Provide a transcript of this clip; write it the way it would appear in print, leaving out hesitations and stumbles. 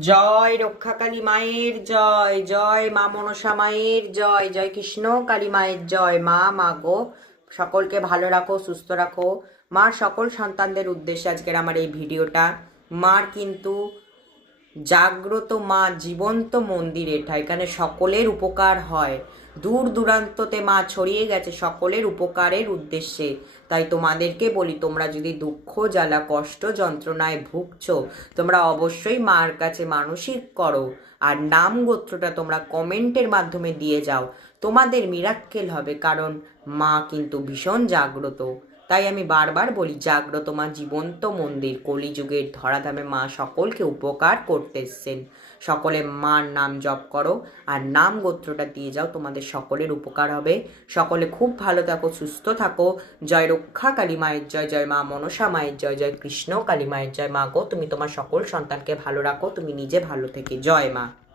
জয় রক্ষাকালী মায়ের জয়, জয় মা মনসা মায়ের জয়, জয় কৃষ্ণ কালী মায়ের জয়। মা গো, সকলকে ভালো রাখো, সুস্থ রাখো। মার সকল সন্তানদের উদ্দেশ্যে আজকের আমার এই ভিডিওটা। মার কিন্তু জাগ্রত মা, জীবন্ত মন্দির এটা। এখানে সকলের উপকার হয়, দূর দূরান্ততে মা ছড়িয়ে গেছে সকলের উপকারের উদ্দেশ্যে। তাই তোমাদেরকে বলি, তোমরা যদি দুঃখ জ্বালা কষ্ট যন্ত্রণায় ভুগছো, তোমরা অবশ্যই মার কাছে মানসিক করো, আর নাম গোত্রটা তোমরা কমেন্টের মাধ্যমে দিয়ে যাও। তোমাদের মিরাক্কেল হবে, কারণ মা কিন্তু ভীষণ জাগ্রত। তাই আমি বারবার বলি, জাগ্রত মা, জীবন্ত মন্দির, কলিযুগের ধরাধামে মা সকলকে উপকার করতে এসছেন। সকলে মার নাম জপ করো আর নাম গোত্রটা দিয়ে যাও, তোমাদের সকলের উপকার হবে। সকলে খুব ভালো থাকো, সুস্থ থাকো। জয় রক্ষা কালী মায়ের জয়, জয় মা মনসা মায়ের জয়, জয় কৃষ্ণ কালী মায়ের জয়। মা গো, তুমি তোমার সকল সন্তানকে ভালো রাখো, তুমি নিজে ভালো থেকে। জয় মা।